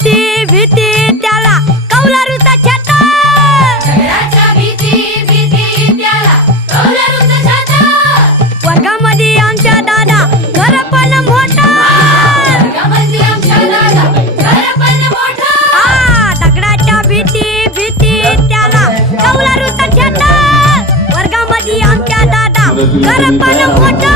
भीती भीती त्याला कौलारूचा छाता. दगडाच्या भीती भीती त्याला कौलारूचा छाता. वर्गामध्ये आमच्या दादा घर पण मोठा. वर्गामध्ये आमच्या दादा घर पण मोठा. दगडाच्या भीती भीती त्याला कौलारूचा छाता. वर्गामध्ये आमच्या दादा घर पण मोठा.